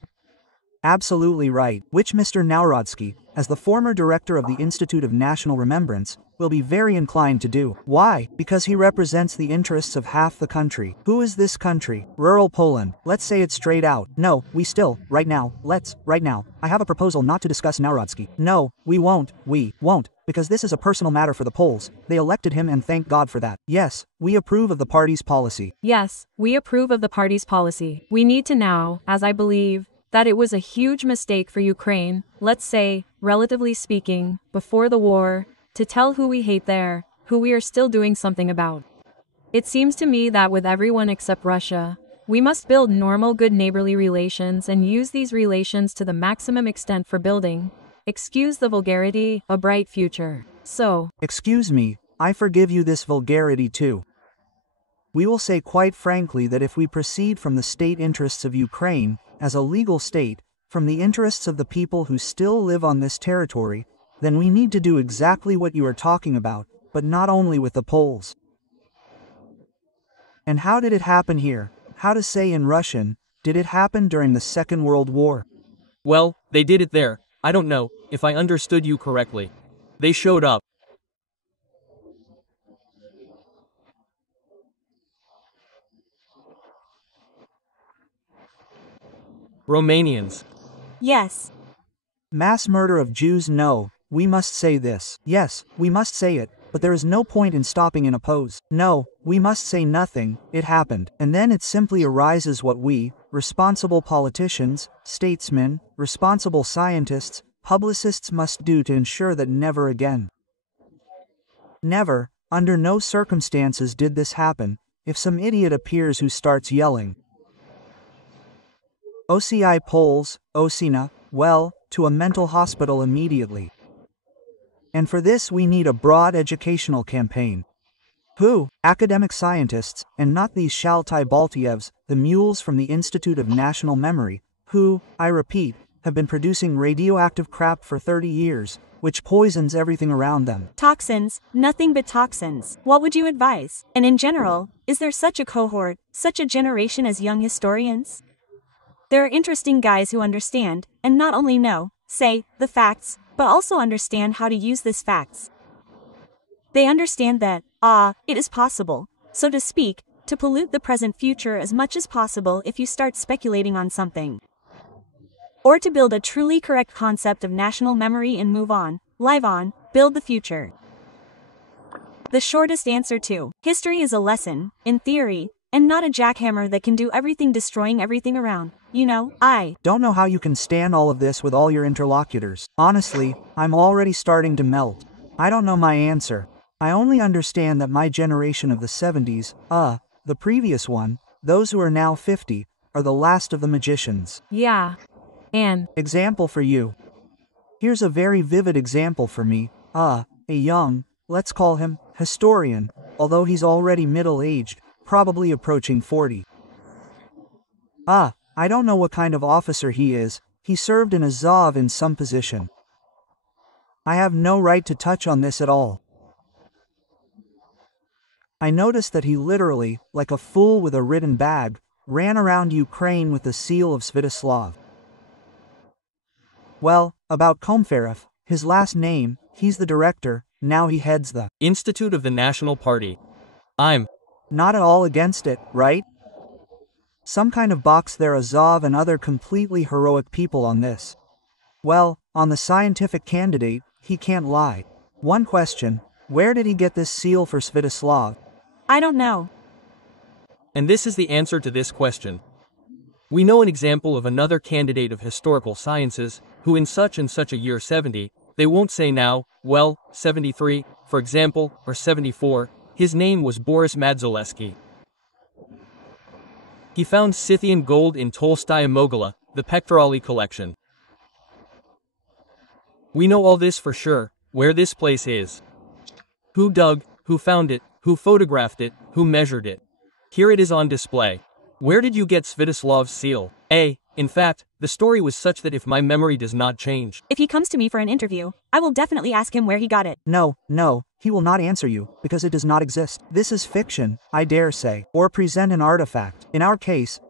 Absolutely right, which Mr. Narodsky, as the former director of the Institute of National Remembrance, will be very inclined to do. Why? Because he represents the interests of half the country. Who is this country? Rural Poland. Let's say it straight out. No, we still, right now, I have a proposal not to discuss Narodsky. No, we won't, because this is a personal matter for the Poles. They elected him and thank God for that. Yes, we approve of the party's policy. Yes, we approve of the party's policy. We need to now, as I believe, that it was a huge mistake for Ukraine, let's say, relatively speaking, before the war, to tell who we hate there, who we are still doing something about. It seems to me that with everyone except Russia, we must build normal good neighborly relations and use these relations to the maximum extent for building, excuse the vulgarity, a bright future. So, excuse me, I forgive you this vulgarity too. We will say quite frankly that if we proceed from the state interests of Ukraine, as a legal state, from the interests of the people who still live on this territory, then we need to do exactly what you are talking about, but not only with the Poles. And how did it happen here? How to say in Russian, did it happen during the Second World War? Well, they did it there. I don't know if I understood you correctly. They showed up. Romanians. Yes. Mass murder of Jews? No, we must say this. Yes, we must say it, but there is no point in stopping in a pose. No, we must say nothing, it happened. And then it simply arises what we, responsible politicians, statesmen, responsible scientists, publicists must do to ensure that never again. Never, under no circumstances did this happen, if some idiot appears who starts yelling, OCI Poles, Osina, well, to a mental hospital immediately. And for this we need a broad educational campaign. Who? Academic scientists, and not these Shaltai Baltievs, the mules from the Institute of National Memory, who, I repeat, have been producing radioactive crap for 30 years, which poisons everything around them. Toxins, nothing but toxins. What would you advise? And in general, is there such a cohort, such a generation as young historians? There are interesting guys who understand, and not only know, say, the facts, but also understand how to use these facts. They understand that, it is possible, so to speak, to pollute the present future as much as possible if you start speculating on something. Or to build a truly correct concept of national memory and move on, live on, build the future. The shortest answer to history is a lesson, in theory, and not a jackhammer that can do everything, destroying everything around. You know, I don't know how you can stand all of this with all your interlocutors. Honestly, I'm already starting to melt. I don't know my answer. I only understand that my generation of the 70s, the previous one, those who are now 50, are the last of the magicians. Yeah. And example for you. Here's a very vivid example for me. A young, let's call him, historian, although he's already middle-aged, probably approaching 40. I don't know what kind of officer he is, he served in Azov in some position. I have no right to touch on this at all. I noticed that he literally, like a fool with a written bag, ran around Ukraine with the seal of Sviatoslav. Well, about Komferev, his last name, he's the director, now he heads the Institute of the National Party. I'm not at all against it, right? Some kind of box there Azov and other completely heroic people on this. Well, on the scientific candidate, he can't lie. One question, where did he get this seal for Sviatoslav? I don't know. And this is the answer to this question. We know an example of another candidate of historical sciences, who in such and such a year 70, they won't say now, well, 73, for example, or 74, his name was Boris Madzalevsky. He found Scythian gold in Tolstaya Mogola, the Pectorali collection. We know all this for sure, where this place is. Who dug, who found it, who photographed it, who measured it. Here it is on display. Where did you get Sviatoslav's seal? In fact, the story was such that if my memory does not change, If he comes to me for an interview, I will definitely ask him where he got it. No, he will not answer you, because it does not exist. This is fiction, I dare say. Or present an artifact. In our case,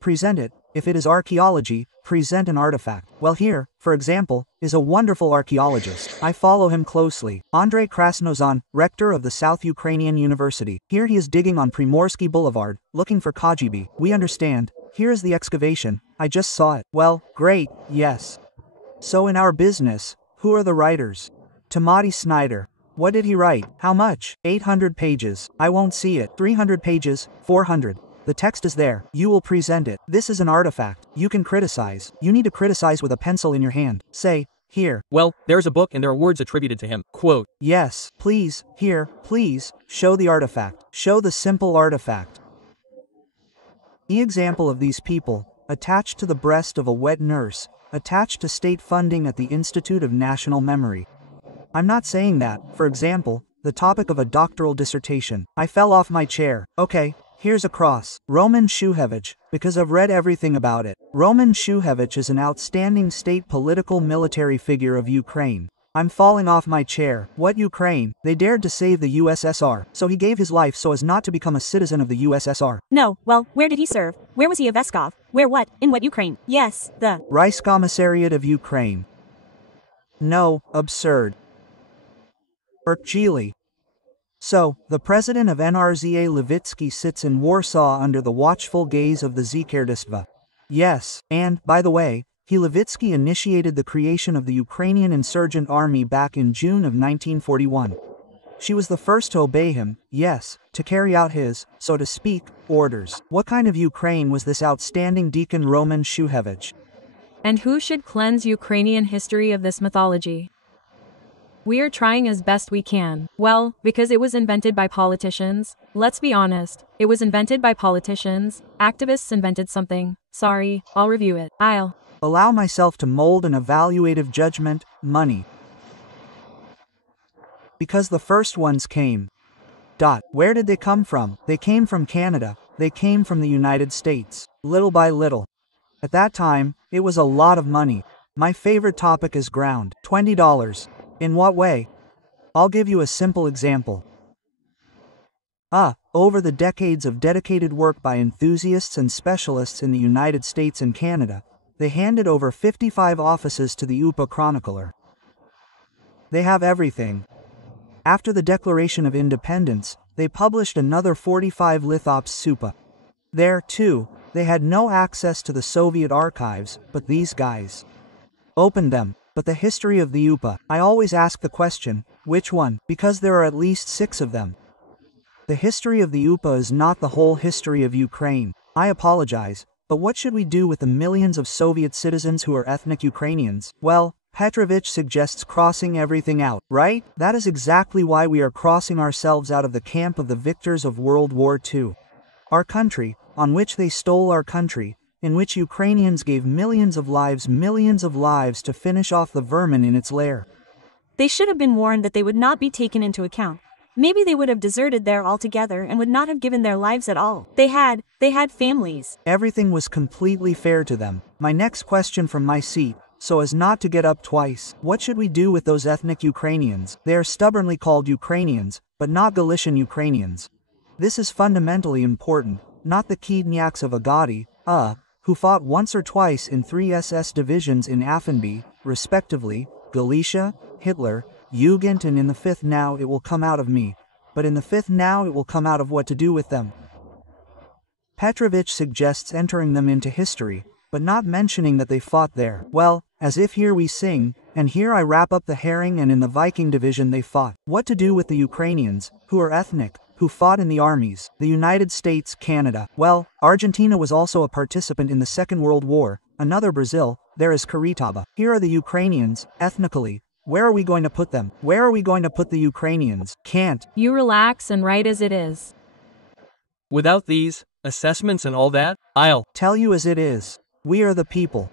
present it. If it is archaeology, present an artifact. Well, here, for example, is a wonderful archaeologist. I follow him closely. Andrei Krasnozan, rector of the South Ukrainian University. Here he is digging on Primorsky Boulevard, looking for KGB. We understand. Here is the excavation. I just saw it. Well, great, yes. So in our business, who are the writers? Timothy Snyder. What did he write? How much? 800 pages. I won't see it. 300 pages, 400. The text is there. You will present it. This is an artifact. You can criticize. You need to criticize with a pencil in your hand. Say, here. well, there's a book and there are words attributed to him. Quote, Yes, please, here, please, show the artifact. Show the simple artifact. The example of these people, attached to the breast of a wet nurse, attached to state funding at the Institute of National Memory. I'm not saying that, for example, the topic of a doctoral dissertation. I fell off my chair. Okay. Here's a cross. Roman Šuhevich, because I've read everything about it. Roman Šuhevich is an outstanding state political military figure of Ukraine. I'm falling off my chair. What Ukraine? They dared to save the USSR, so he gave his life so as not to become a citizen of the USSR. No, well, where did he serve? Where was he a Veskov? Where what? In what Ukraine? Yes, the Reichskommissariat of Ukraine. No, absurd. Erkjili. So, the president of NRZA Levitsky sits in Warsaw under the watchful gaze of the Zkierdystva. Yes, and, by the way, Levitsky initiated the creation of the Ukrainian insurgent army back in June of 1941. She was the first to obey him, yes, to carry out his, so to speak, orders. What kind of Ukraine was this outstanding deacon Roman Šuhevich? And who should cleanse Ukrainian history of this mythology? We are trying as best we can. Well, because it was invented by politicians. Let's be honest. It was invented by politicians. Activists invented something. Sorry, I'll review it. I'll allow myself to mold an evaluative judgment. Money. Because the first ones came. Where did they come from? They came from Canada. They came from the United States. Little by little. At that time, it was a lot of money. My favorite topic is ground. $20. In what way? I'll give you a simple example. Over the decades of dedicated work by enthusiasts and specialists in the United States and Canada, they handed over 55 offices to the UPA chronicler. They have everything. After the Declaration of Independence, they published another 45 lithops supa. There, too, they had no access to the Soviet archives, but these guys opened them. But the history of the UPA, I always ask the question, which one? Because there are at least 6 of them. The history of the UPA is not the whole history of Ukraine. I apologize, but what should we do with the millions of Soviet citizens who are ethnic Ukrainians? Well, Petrovich suggests crossing everything out, right? That is exactly why we are crossing ourselves out of the camp of the victors of World War II. Our country, on which they stole our country, in which Ukrainians gave millions of lives to finish off the vermin in its lair. They should have been warned that they would not be taken into account. Maybe they would have deserted there altogether and would not have given their lives at all. They had families. Everything was completely fair to them. My next question from my seat, so as not to get up twice, what should we do with those ethnic Ukrainians? They are stubbornly called Ukrainians, but not Galician Ukrainians. This is fundamentally important, not the Kidnyaks of Agadi, who fought once or twice in 3 SS divisions in Affenby, respectively, Galicia, Hitler, Jugend, and in the 5th now it will come out of me, but in the 5th now it will come out of what to do with them. Petrovich suggests entering them into history, but not mentioning that they fought there. Well, as if here we sing, and here I wrap up the herring, and in the Viking division they fought. What to do with the Ukrainians, who are ethnic, who fought in the armies, the United States, Canada. Well, Argentina was also a participant in the Second World War, another Brazil, there is Curitiba. Here are the Ukrainians, ethnically. Where are we going to put them? Where are we going to put the Ukrainians? Can't. You relax and write as it is. Without these assessments and all that, I'll tell you as it is. We are the people.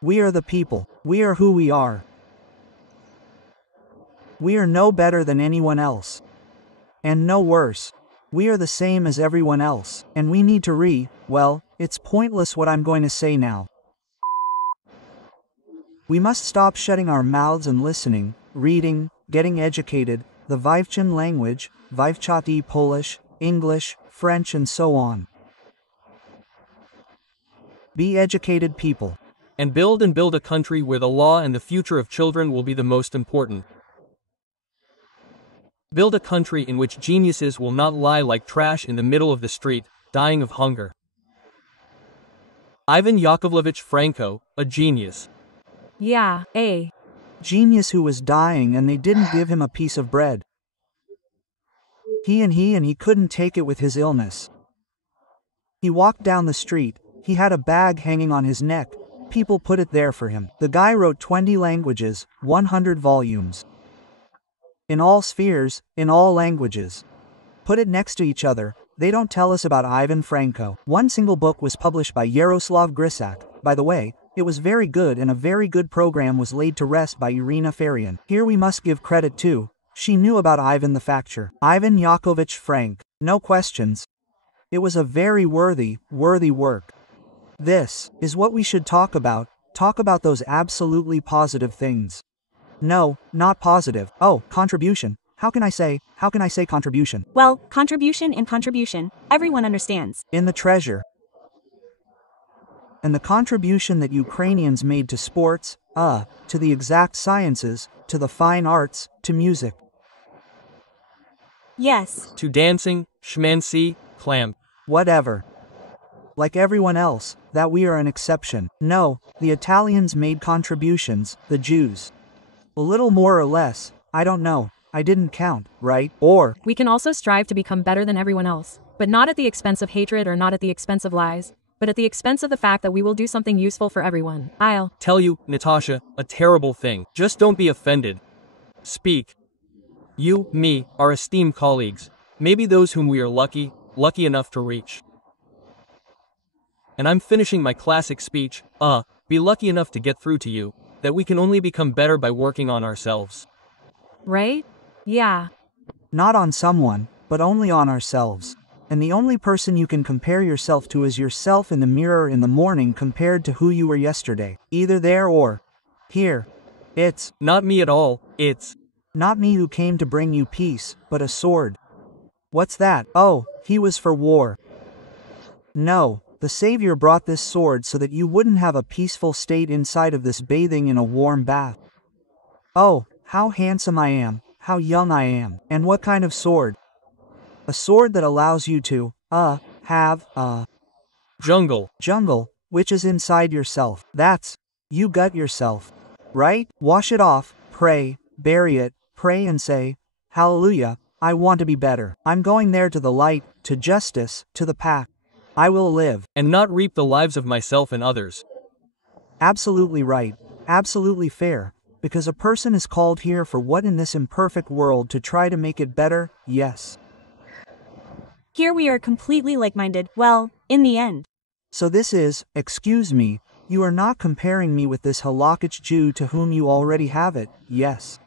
We are the people. We are who we are. We are no better than anyone else. And no worse. We are the same as everyone else, and we need to It's pointless what I'm going to say now. We must stop shutting our mouths and listening, reading, getting educated, the Vivchan language, Vivchati Polish, English, French and so on. Be educated people. And build a country where the law and the future of children will be the most important. Build a country in which geniuses will not lie like trash in the middle of the street, dying of hunger. Ivan Yakovlevich Franco, a genius. Yeah, a Genius who was dying and they didn't give him a piece of bread. He couldn't take it with his illness. He walked down the street, he had a bag hanging on his neck, people put it there for him. The guy wrote 20 languages, 100 volumes. In all spheres, in all languages. Put it next to each other, they don't tell us about Ivan Franco. One single book was published by Yaroslav Grisak. By the way, it was very good and a very good program was laid to rest by Irina Farian. Here we must give credit too. She knew about Ivan the Factor. Ivan Yakovich Frank. No questions. It was a very worthy work. This is what we should talk about those absolutely positive things. No, not positive. Oh, contribution. How can I say contribution? Well, contribution and contribution, everyone understands. In the treasure. And the contribution that Ukrainians made to sports, to the exact sciences, to the fine arts, to music. Yes. To dancing, schmancy, clam. Whatever. Like everyone else, that we are an exception. No, the Italians made contributions, the Jews. A little more or less, I don't know, I didn't count, right? Or, we can also strive to become better than everyone else, but not at the expense of hatred or not at the expense of lies, but at the expense of the fact that we will do something useful for everyone. I'll tell you, Natasha, a terrible thing. Just don't be offended. Speak. You, me, our esteemed colleagues, maybe those whom we are lucky enough to reach. And I'm finishing my classic speech, be lucky enough to get through to you, that we can only become better by working on ourselves. Right? Yeah. Not on someone, but only on ourselves. And the only person you can compare yourself to is yourself in the mirror in the morning compared to who you were yesterday. Either there or here. It's not me at all, it's not me who came to bring you peace, but a sword. What's that? Oh, he was for war. No, the Savior brought this sword so that you wouldn't have a peaceful state inside of this bathing in a warm bath. Oh, how handsome I am, how young I am, and what kind of sword? A sword that allows you to, have a jungle, which is inside yourself. That's, you gut yourself. Right? Wash it off, pray, bury it, pray and say, Hallelujah, I want to be better. I'm going there to the light, to justice, to the path. I will live. And not reap the lives of myself and others. Absolutely right. Absolutely fair. Because a person is called here for what in this imperfect world to try to make it better, yes. Here we are completely like-minded, well, in the end. So this is, excuse me, you are not comparing me with this halakhic Jew to whom you already have it, yes.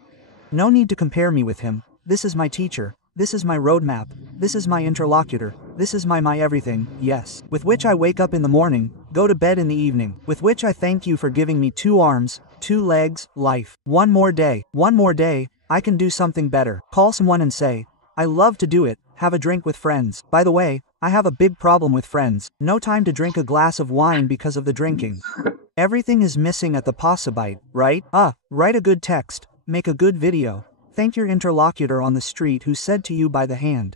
No need to compare me with him. This is my teacher. This is my roadmap. This is my interlocutor. This is my everything, yes. With which I wake up in the morning, go to bed in the evening. With which I thank you for giving me 2 arms, 2 legs, life. One more day, I can do something better. Call someone and say, I love to do it, have a drink with friends. By the way, I have a big problem with friends. No time to drink a glass of wine because of the drinking. Everything is missing at the possibite, right? Write a good text, make a good video. Thank your interlocutor on the street who said to you by the hand,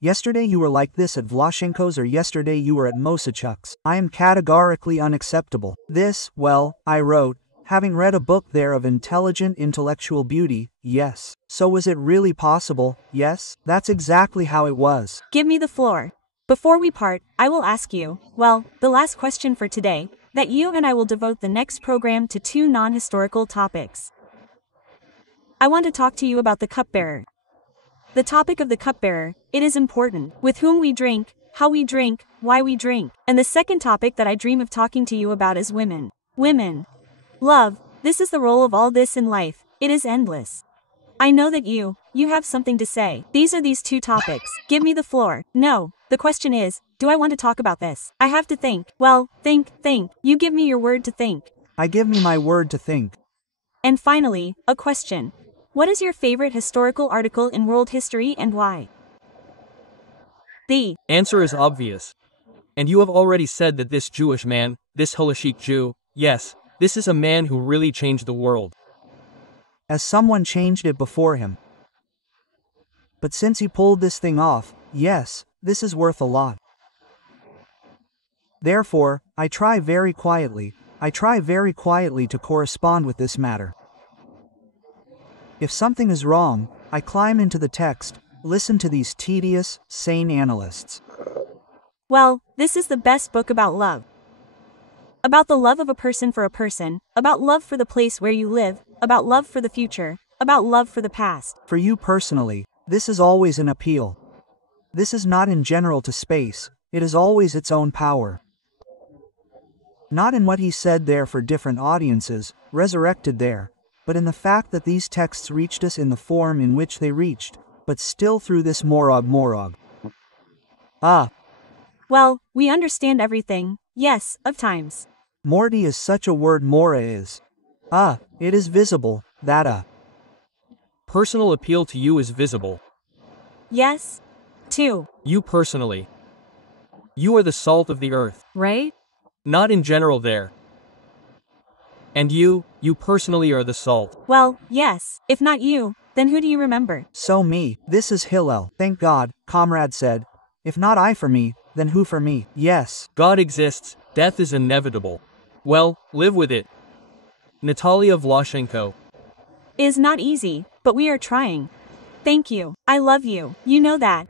yesterday you were like this at Vlashenko's or yesterday you were at Mosachuk's. I am categorically unacceptable. This, well, I wrote, having read a book there of intelligent intellectual beauty, yes. So was it really possible? Yes, that's exactly how it was. Give me the floor. Before we part, I will ask you, well, the last question for today, that you and I will devote the next program to 2 non-historical topics. I want to talk to you about the cupbearer. The topic of the cupbearer, it is important, with whom we drink, how we drink, why we drink. And the second topic that I dream of talking to you about is women. Women. Love, this is the role of all this in life, it is endless. I know that you have something to say. These 2 topics. Give me the floor. No, the question is, do I want to talk about this? I have to think. Well, think. You give me your word to think. I give me my word to think. And finally, a question. What is your favorite historical article in world history and why? The answer is obvious. And you have already said that this Jewish man, this Hashik Jew, yes, this is a man who really changed the world. As someone changed it before him. But since he pulled this thing off, yes, this is worth a lot. Therefore, I try very quietly to correspond with this matter. If something is wrong, I climb into the text, listen to these tedious, sane analysts. Well, this is the best book about love. About the love of a person, about love for the place where you live, about love for the future, about love for the past. For you personally, this is always an appeal. This is not in general to space, it is always its own power. Not in what he said there for different audiences, resurrected there, but in the fact that these texts reached us in the form in which they reached, but still through this morag. Ah. Well, we understand everything, yes, of times. Morty is such a word. Mora is. Ah, it is visible, that personal appeal to you is visible. Yes. To you personally. You are the salt of the earth. Right? Not in general there. And you personally are the salt. Well, yes, if not you, then who do you remember? So me, this is Hillel, thank God, comrade said. If not I for me, then who for me? Yes. God exists, death is inevitable. Well, live with it. Natalia Vlashenko. Is not easy, but we are trying. Thank you. I love you. You know that.